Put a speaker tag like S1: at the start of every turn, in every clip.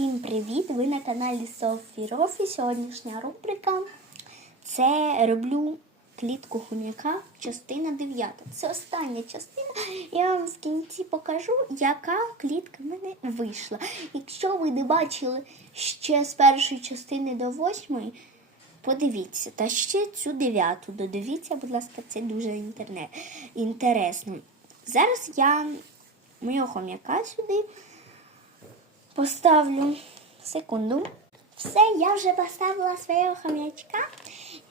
S1: Всім привіт! Ви на каналі Софі Рофі. Сьогоднішня рубрика це роблю клітку хом'яка, частина 9. Це остання частина. Я вам в кінці покажу, яка клітка в мене вийшла. Якщо ви не бачили ще з першої частини до восьмої, подивіться. Та ще цю дев'яту додивіться, будь ласка, це дуже інтерне- інтересно. Зараз я моєго хом'яка сюди поставлю. Секунду. Все, я вже поставила свого хом'ячка.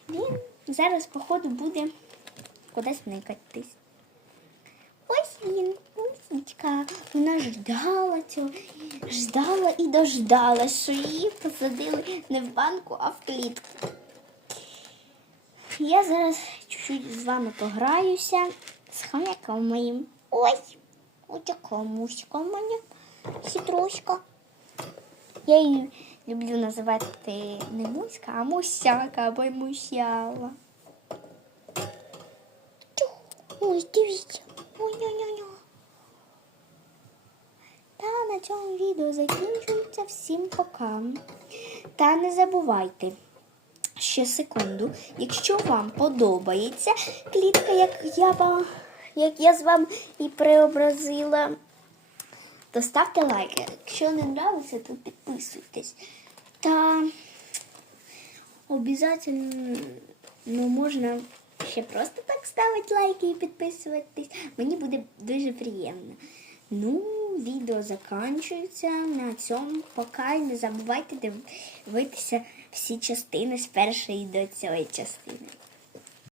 S1: Він зараз, походу, буде кудись никатись. Ось він, усічка. Вона ждала цього, ждала і дождала, що її посадили не в банку, а в клітку. Я зараз чуть-чуть з вами пограюся з хом'яком моїм. Ось, муська в мене, хитрушка. Я її люблю називати не муська, а мусяка або й мусяла. Ось, дивіться. Ой-ой-ой. Та на цьому відео закінчується. Всім пока. Та не забувайте. Ще секунду. Якщо вам подобається клітка, як я, як я з вами і преобразила, то ставте лайки. Якщо не нравиться, то підписуйтесь. Та обов'язково можна ще просто так ставити лайки і підписуватись. Мені буде дуже приємно. Ну, відео закінчується на цьому. Пока не забувайте дивитися всі частини з першої до цієї частини.